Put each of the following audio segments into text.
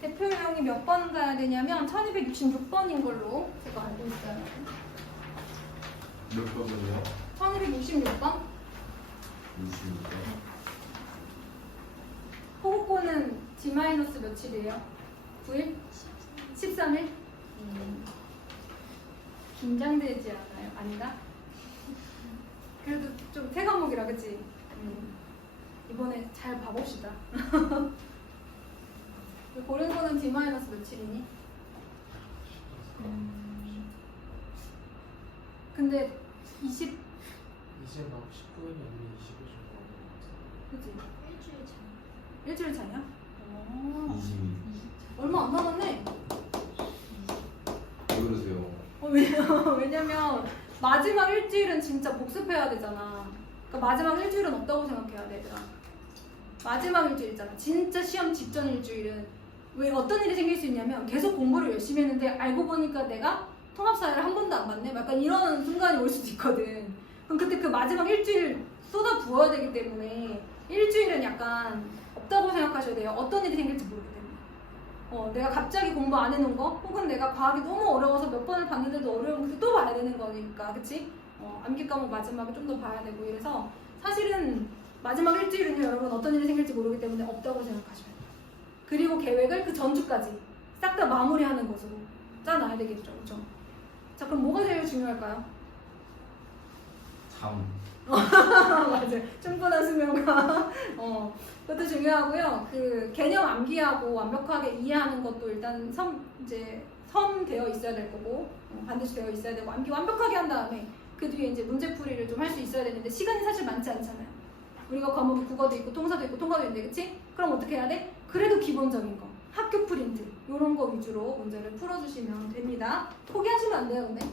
대표 유형이 몇 번 가야 되냐면 1266번인 걸로 제가 알고 있어요. 몇 번이요? 1266번? 66번. 호흡권은 D- 며칠이에요? 9일? 13일? 긴장되지 않아요? 아닌가? 그래도 좀 태과목이라 그치? 이번에 잘 봐봅시다. 고른 거는 D- 며칠이니? 근데 20 이제 막 19일이 아니면 20일 정도 그치? 일주일 전. 일주일 차냐? 22. 얼마 안 남았네. 왜 그러세요? 왜냐면 마지막 일주일은 진짜 복습해야 되잖아. 그러니까 마지막 일주일은 없다고 생각해야 돼, 얘들아. 마지막 일주일 있잖아. 진짜 시험 직전 일주일은 왜 어떤 일이 생길 수 있냐면 계속 공부를 열심히 했는데 알고 보니까 내가 통합사회를 한 번도 안 봤네? 약간 이런 순간이 올 수도 있거든. 그럼 그때 그 마지막 일주일 쏟아 부어야 되기 때문에 일주일은 약간 없다고 생각하셔야 돼요. 어떤 일이 생길지 모르기 때문에. 내가 갑자기 공부 안 해놓은 거, 혹은 내가 과학이 너무 어려워서 몇 번을 봤는데도 어려운 거 또 봐야 되는 거니까, 그치? 암기 과목 마지막에 좀 더 봐야 되고 이래서 사실은 마지막 일주일은요, 여러분 어떤 일이 생길지 모르기 때문에 없다고 생각하셔야 돼요. 그리고 계획을 그 전주까지 싹 다 마무리하는 것으로 짜놔야 되겠죠, 그렇죠? 자, 그럼 뭐가 제일 중요할까요? 잠. 맞아요. 충분한 수면과 그것도 중요하고요. 그 개념 암기하고 완벽하게 이해하는 것도 일단 섬되어 있어야 될 거고 반드시 되어 있어야 되고 암기 완벽하게 한 다음에 그 뒤에 이제 문제풀이를 좀 할 수 있어야 되는데 시간이 사실 많지 않잖아요. 우리가 과목이 국어도 있고 통사도 있고 통과도 있는데 그치? 그럼 어떻게 해야 돼? 그래도 기본적인 거 학교 프린트 이런 거 위주로 문제를 풀어주시면 됩니다. 포기하시면 안 돼요, 근데.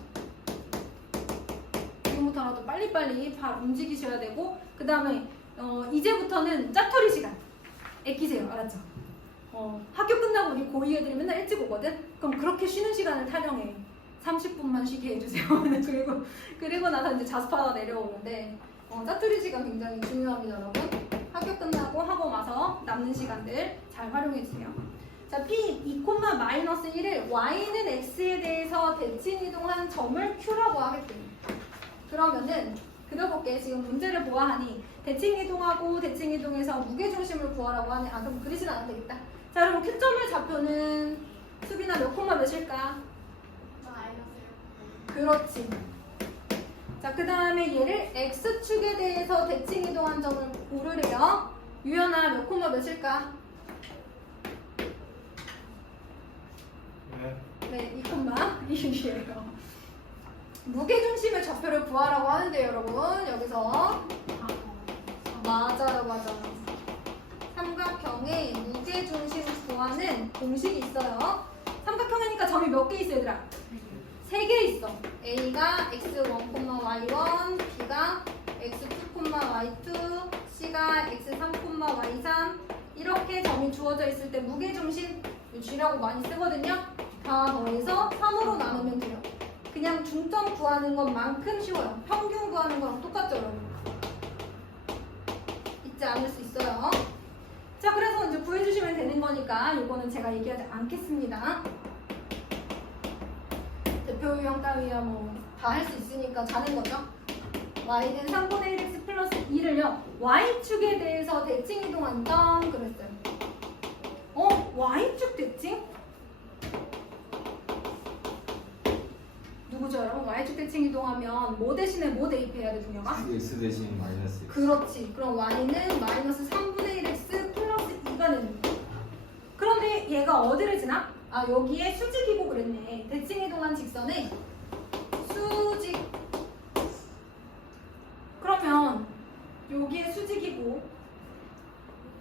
지금부터라도 빨리빨리 발 움직이셔야 되고 그 다음에 이제부터는 짜투리 시간 아끼세요. 알았죠? 학교 끝나고 우리 고2 애들이 맨날 일찍 오거든? 그럼 그렇게 쉬는 시간을 타령해. 30분만 쉬게 해주세요. 그리고 나서 이제 자습하다 내려오는데 짜투리 시간 굉장히 중요합니다, 여러분. 학교 끝나고 학원 와서 남는 시간들 잘 활용해주세요. 자, P 2,-1을 Y는 X에 대해서 대칭 이동한 점을 Q라고 하겠습니다. 그러면은 그려볼게. 지금 문제를 보아하니 대칭 이동하고 대칭 이동해서 무게중심을 구하라고 하니 그럼 그리진 않아도 되겠다. 자, 그럼 Q점의 좌표는 수빈아 몇 콤마 몇일까? 그렇지. 자, 그 다음에 얘를 X축에 대해서 대칭 이동한 점을 고르래요. 유연아 몇 콤마 몇일까? 네, 2,1이에요. 무게중심의 좌표를 구하라고 하는데 여러분 여기서 맞아요. 삼각형의 무게중심 구하는 공식이 있어요. 삼각형이니까 점이 몇 개 있어 얘들아? 3개 있어. A가 x1, y1, B가 x2, y2, C가 x3, y3 이렇게 점이 주어져 있을 때 무게중심 G라고 많이 쓰거든요. 다 더해서 3으로 나누면 돼요. 그냥 중점 구하는 것만큼 쉬워요. 평균 구하는 거랑 똑같죠, 여러분? 잊지 않을 수 있어요. 자, 그래서 이제 구해주시면 되는 거니까 이거는 제가 얘기하지 않겠습니다. 대표 유형 따위야 뭐 다 할 수 있으니까 자는 거죠. y는 3분의 1x 플러스 2를요. y축에 대해서 대칭 이동한 점 그랬어요. y축 대칭? 누구죠, 여러분? y축 대칭 이동하면 뭐 대신에 뭐 대입해야 돼, 중요가? x 대신 마이너스 x. 그렇지. 그럼 y는 마이너스 3분의 1x 플러스 2가 되는 거야. 그런데 얘가 어디를 지나? 여기에 수직이고 그랬네. 대칭 이동한 직선에 수직. 그러면 여기에 수직이고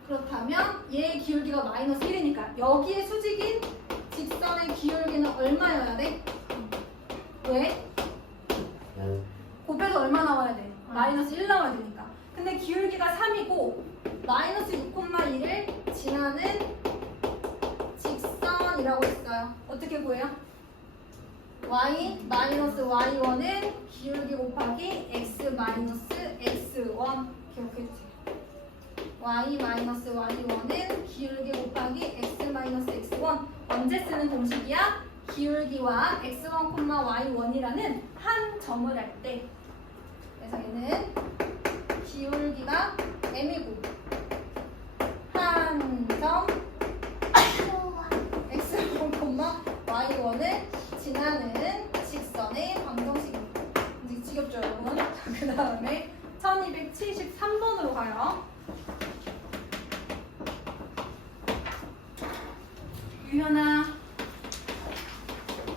그렇다면 얘의 기울기가 마이너스 1이니까 여기에 수직인 직선의 기울기는 얼마여야 돼? 왜? 곱해서 얼마 나와야 돼? 마이너스 1 나와야 되니까. 근데 기울기가 3이고 마이너스 6,1을 지나는 직선이라고 했어요. 어떻게 구해요? y 마이너스 y1은 기울기 곱하기 x 마이너스 x1 기억해주세요. y 마이너스 y1은 기울기 곱하기 x 마이너스 x1 언제 쓰는 공식이야? 기울기와 x1, y1이라는 한 점을 할 때. 그래서 얘는 기울기가 m이고 한 점 x1, y1을 지나는 직선의 방정식입니다. 이제 지겹죠 여러분? 그 다음에 1273번으로 가요. 유현아,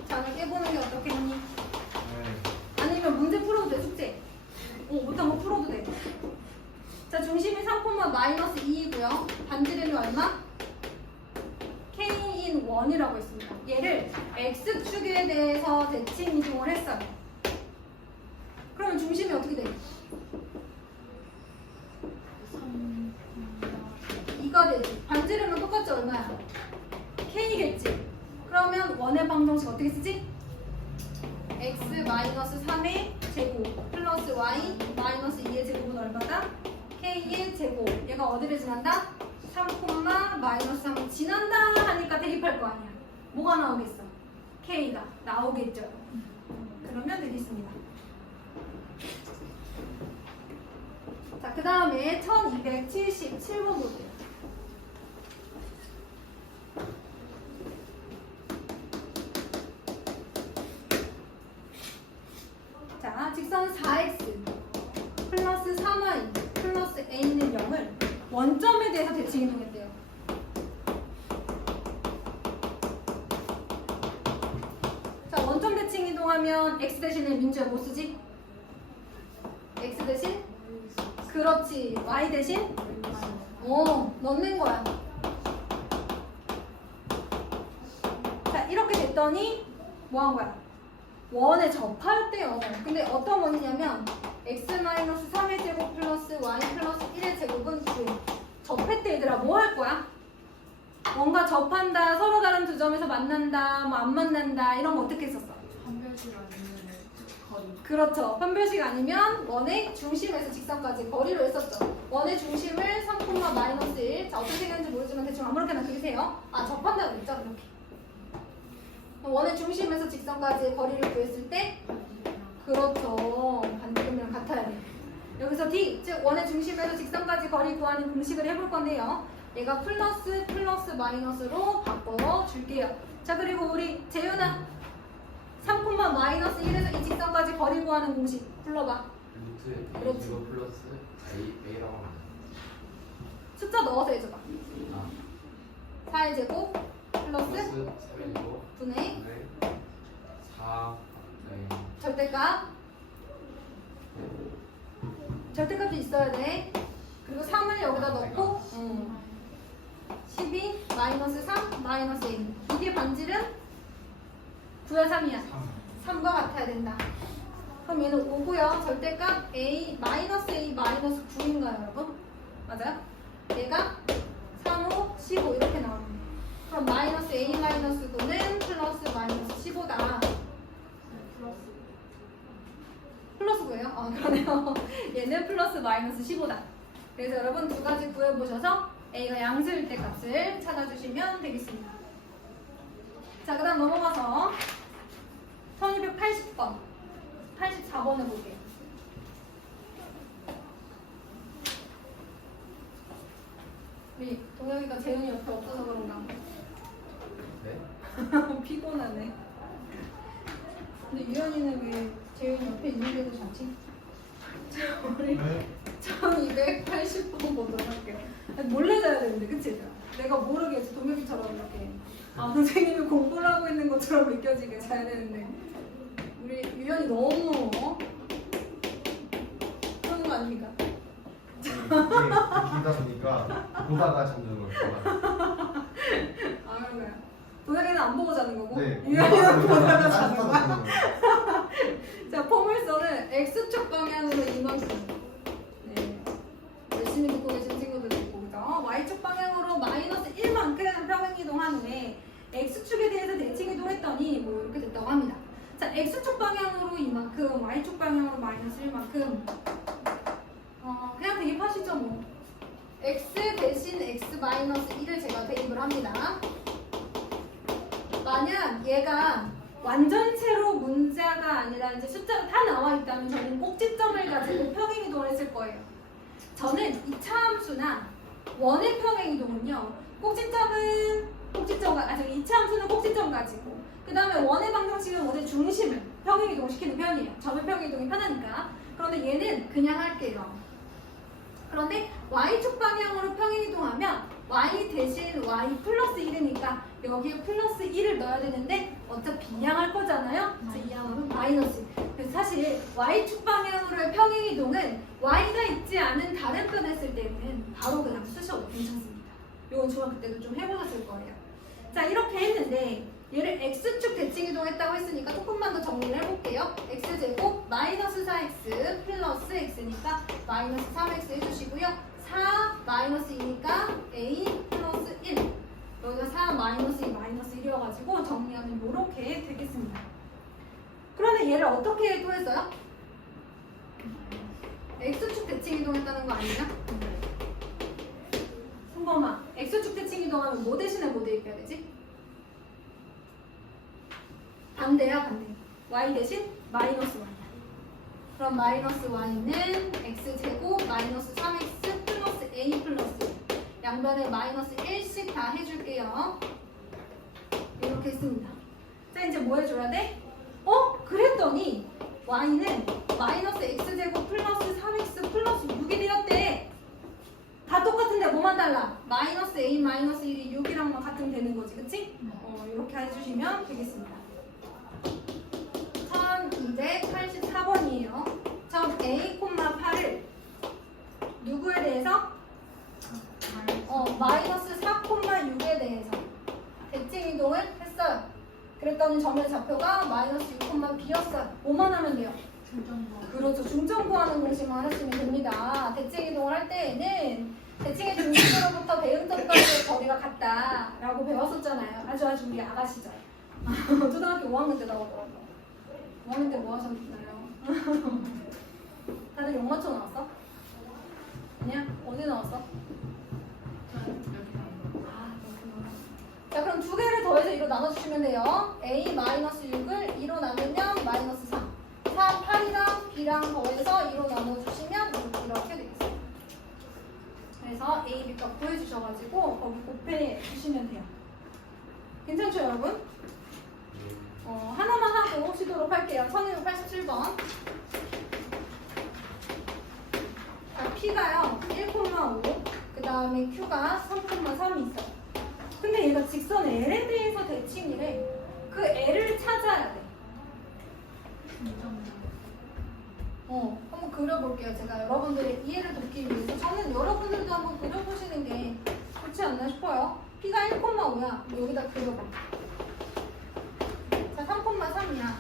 자를 깨보는 게 어떻겠니? 네. 아니면 문제 풀어도 돼, 숙제. 못한 거 풀어도 돼. 자, 중심이 3,-2이고요. 반지름이 얼마? K인 1이라고 했습니다. 얘를 X축에 대해서 대칭 이동을 했어요. 그러면 중심이 어떻게 돼? 2가 되지. 반지름은 똑같죠? 얼마야? K겠지? 그러면 원의 방정식 어떻게 쓰지? x-3의 제곱 플러스 y 마이너스 2의 제곱은 얼마다? K의 제곱. 얘가 어디를 지난다? 3, 마이너스 3을 지난다 하니까 대입할 거 아니야. 뭐가 나오겠어? K가 나오겠죠. 그러면 되겠습니다. 자, 그 다음에 1277번 볼게요. 자, 직선 4x 플러스 3y 플러스 a는 0을 원점에 대해서 대칭 이동했대요. 자, 원점 대칭 이동하면 x 대신에 민주야 뭐 쓰지? x 대신? 그렇지. y 대신? 넣는 거야. 자, 이렇게 됐더니 뭐 한 거야? 원에 접할 때요. 근데 어떤 원이냐면 x-3의 제곱 플러스 y 플러스 1의 제곱은 9. 접할 때 얘들아 뭐 할 거야? 뭔가 접한다, 서로 다른 두 점에서 만난다, 뭐 안 만난다 이런 거 어떻게 했었어? 판별식 아니면 거리. 그렇죠. 판별식 아니면 원의 중심에서 직선까지 거리로 했었죠. 원의 중심을 3, 마이너스 1. 자, 어떻게 생겼는지 모르지만 대충 아무렇게나 그리세요. 아, 접한다고 했죠? 이렇게. 원의 중심에서 직선까지 거리를 구했을 때 그렇죠. 반지름이랑 같아야 돼. 여기서 D, 즉 원의 중심에서 직선까지 거리 구하는 공식을 해볼 건데요. 얘가 플러스 마이너스로 바꿔 줄게요. 자, 그리고 우리 재윤아 3, 마이너스 1에서 이 직선까지 거리 구하는 공식 불러봐. 루트 그렇지. A 제곱 플러스 A라고 하면 숫자 넣어서 해줘봐. 아 4의 제곱 플러스 플러스 3의 제곱 분의 4 절대값이 있어야 돼. 그리고 3을 여기다 넣고 12 마이너스 3 마이너스 1. 이게 반지름 9야 3이야. 3과 같아야 된다. 그럼 얘는 5고요. 절대값 A 마이너스 9인가요 여러분? 맞아요? 얘가 3, 5, 15 이렇게 나옵니다. 그럼 마이너스 A 마이너스 9는 플러스 마이너스 15다. 플러스 9예요? 그러네요. 얘는 플러스 마이너스 15다. 그래서 여러분 두 가지 구해보셔서 A가 양수일 때 값을 찾아주시면 되겠습니다. 자, 그 다음 넘어가서 1280번 84번을 볼게요. 우리 동혁이가 재윤이 옆에 없어서 그런가? 네? 피곤하네. 근데 유연이는 왜 재윤이 옆에 있는데도 자지? 자, 우리 1280번 보도록 할게요. 몰래 자야 되는데, 그치? 내가 모르게 동혁이처럼 이렇게 선생님이 공부를 하고 있는 것처럼 느껴지게 자야 되는데 우리 유연이 너무 그런 거 아닙니까? 기다 보니까 보다가 잠드는 걸 거야. 그런가요? 동혁이는 안 보고 자는 거고 네. 유연이는 보다가 자는 자는 거야? 거야. 자, 포물선을 X축 방향으로 이만큼 열심히 듣고 계시는 친구들 있고 그죠? Y축 방향으로 마이너스 1만큼 평행 이동한 후에 X축에 대해서 대칭 이동했더니 뭐 이렇게 됐다고 합니다. 자, X축 방향으로 이만큼, Y축 방향으로 마이너스 1만큼 그냥 대입하시죠 뭐. X 대신 X 마이너스 1을 제가 대입을 합니다. 만약 얘가 완전체로 문자가 아니라 이제 숫자가 다 나와 있다면 저는 꼭지점을 가지고 평행이동을 했을 거예요. 저는 이차함수나 원의 평행이동은요. 꼭지점은 이차함수는 꼭지점 가지고 그 다음에 원의 방정식은 원의 중심을 평행이동을 시키는 편이에요. 점의 평행이동이 편하니까. 그런데 얘는 그냥 할게요. 그런데 y축 방향으로 평행이동하면 y 대신 y 플러스 1이니까 여기에 플러스 1을 넣어야 되는데 어차피 이항할 거잖아요. 그래서 이항하면 마이너스 1. 그래서 사실 y축 방향으로의 평행이동은 y가 있지 않은 다른 편 했을 때는 바로 그냥 쓰셔도 괜찮습니다. 이건 중학교 때도 좀 해보셨을 거예요. 자, 이렇게 했는데 얘를 x축 대칭이동 했다고 했으니까 조금만 더 정리를 해볼게요. x제곱 마이너스 4x 플러스 x니까 마이너스 3x 해주시고요. 4 마이너스 2니까 a 플러스 1. 여기가 4 마이너스 2 마이너스 1이어가지고 정리하면 이렇게 되겠습니다. 그러면 얘를 어떻게 또 했어요? x축 대칭이동 했다는 거 아니냐? 승범아, x축 대칭이동하면 뭐 대신에 뭐 대입해야 되지? 반대야, 반대. y 대신 마이너스 y야. 그럼 마이너스 y는 x제곱 마이너스 3x 플러스 a 플러스 양변에 마이너스 1씩 다 해줄게요. 이렇게 했습니다. 자, 이제 뭐 해줘야 돼? 그랬더니 y는 마이너스 x제곱 플러스 3x 플러스 6이 되었대. 다 똑같은데 뭐만 달라? 마이너스 a 마이너스 1이 6이랑만 같으면 되는 거지, 그치? 이렇게 해주시면 되겠습니다. 1284번이에요. 점 a, 8을 누구에 대해서? 마이너스 4,6에 대해서 대칭이동을 했어요. 그랬더니 점의 좌표가 마이너스 6,b였어요. 뭐만 하면 돼요? 그렇죠. 중점 구하는 공식만 하시면 됩니다. 대칭이동을 할 때에는 대칭의 중심으로부터 대응점까지의 거리가 같다라고 배웠었잖아요. 아주 우리 아가씨죠. 초등학교 5학년 때 나오더라고요. 5학년 때 뭐 하셨나요? 다들 용 맞춰 나왔어? 아니야? 어디 나왔어? 자, 그럼 두 개를 더해서 2로 나눠주시면 돼요. a-6을 2로 나누면 마이너스 3. 4, 8이랑 b랑 더해서 2로 나눠주시면 이렇게 되겠어요. 그래서 a, b 값 구해주셔가지고 거기 곱해주시면 돼요. 괜찮죠, 여러분? 하나만 하고 쉬도록 할게요. 1287번. 자, P가요, 1,5. 그 다음에 Q가 3,3이 있어요. 근데 얘가 직선 L에 대해서 대칭이래. 그 L을 찾아야 돼. 한번 그려볼게요. 제가 여러분들의 이해를 돕기 위해서. 저는 여러분들도 한번 그려보시는 게 좋지 않나 싶어요. P가 1,5야. 여기다 그려봐. 자, 3,3이야.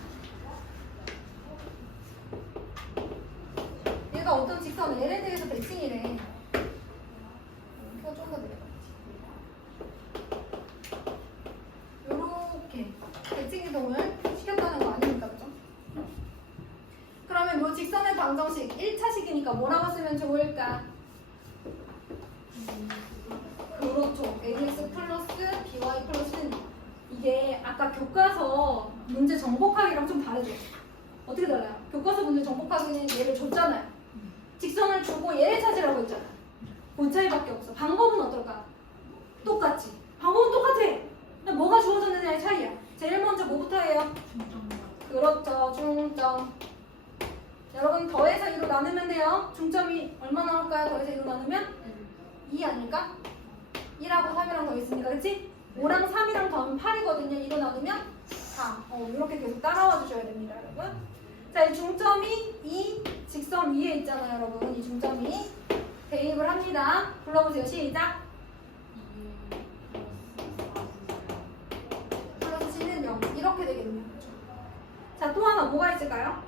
얘가 어떤 직선 L에 대해서 대칭이래. 이거 좀 더 내려가야지. 요렇게 대칭이동을 시켰다는 거 아닙니까? 그죠? 그러면 요 직선의 방정식 1차식이니까 뭐라고 쓰면 좋을까? 그렇죠. ax 플러스 by 플러스 이게 아까 교과서 문제 정복하기랑 좀 다르죠? 어떻게 달라요? 교과서 문제 정복하기는 얘를 줬잖아요. 직선을 주고 얘를 찾으라고 했잖아요. 그 차이밖에 없어. 방법은 어떨까? 똑같지. 방법은 똑같아. 근데 뭐가 주어졌느냐의 차이야. 제일 먼저 뭐부터 해요? 그렇죠. 중점. 여러분 더해서 2로 나누면 돼요. 중점이 얼마 나올까요? 더해서 2로 나누면? 2 아닐까? 2하고 3이랑 더했으니까 그치? 5랑 3이랑 더하면 8이거든요. 2로 나누면 4. 이렇게 계속 따라와 주셔야 됩니다, 여러분. 자, 이 중점이 이 직선 위에 있잖아요, 여러분. 이 중점이 대입을 합니다. 불러보세요. 시작. 플러스 C는 0. 이렇게 되겠네요. 자, 또 하나 뭐가 있을까요?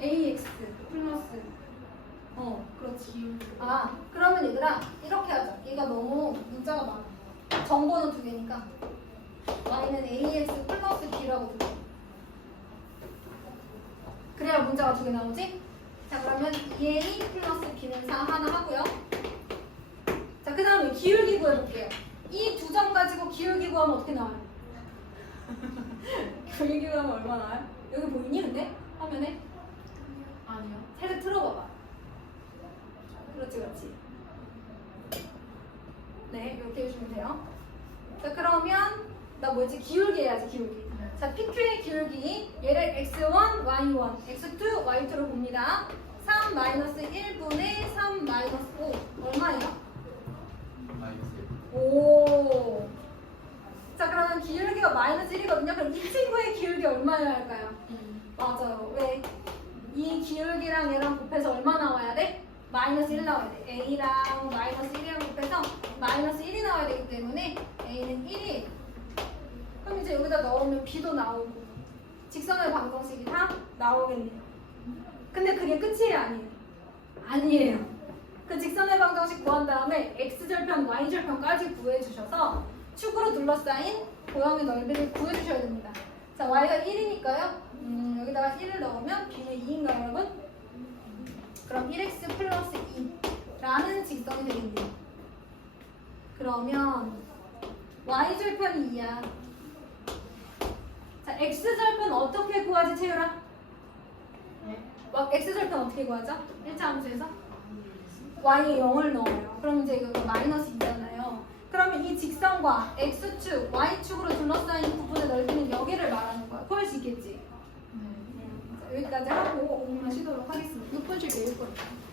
ax 플러스 그렇지. 그러면 얘들아 이렇게 하자. 얘가 너무 문자가 많아. 정보는 2개니까 y는 ax 플러스 b라고 두자. 그래야 문자가 2개 나오지? 자 그러면 A 플러스 B는 4 하나 하고요. 자 그 다음에 기울기 구해볼게요. 이 두 점 가지고 기울기 구하면 어떻게 나와요? 기울기 구하면 얼마 나와요? 여기 보이니 근데? 화면에? 아니요. 살짝 틀어봐봐. 그렇지 그렇지. 네 이렇게 해주면 돼요. 자 그러면 나 뭐였지? 기울기 해야지 기울기. 자 PQ의 기울기 얘를 x1, y1, x2, y2로 봅니다. 3 마이너스 1분의 3 마이너스 5 얼마예요? 오. 자 그러면 기울기가 마이너스 1이거든요. 그럼 이 친구의 기울기 얼마여야 할까요? 맞아요. 왜? 이 기울기랑 얘랑 곱해서 얼마 나와야 돼? 마이너스 1 나와야 돼. A랑 마이너스 1이랑 곱해서 마이너스 1이 나와야 되기 때문에 A는 1이에요. 그럼 이제 여기다 넣으면 B도 나오고 직선의 방정식이 다 나오겠네요. 근데 그게 끝이에요? 아니에요? 아니에요. 그 직선의 방정식 구한 다음에 x절편, y절편까지 구해주셔서 축으로 둘러싸인 도형의 넓이를 구해주셔야 됩니다. 자, y가 1이니까요. 여기다가 1을 넣으면 b는 2인가요, 여러분? 그럼 1x 플러스 2라는 직선이 되겠네요. 그러면 y절편이 2야. 자, x절편 어떻게 구하지, 채율아? x절편 어떻게 구하죠? 1차 함수에서? y에 0을 넣어요. 그럼 이제 이거 마이너스 2잖아요. 그러면 이 직선과 x축, y축으로 둘러싸인 부분의 넓이는 여기를 말하는 거야. 구할 수 있겠지? 자, 여기까지 하고 오늘 시도록 하겠습니다. 6분 쉴게요, 6분.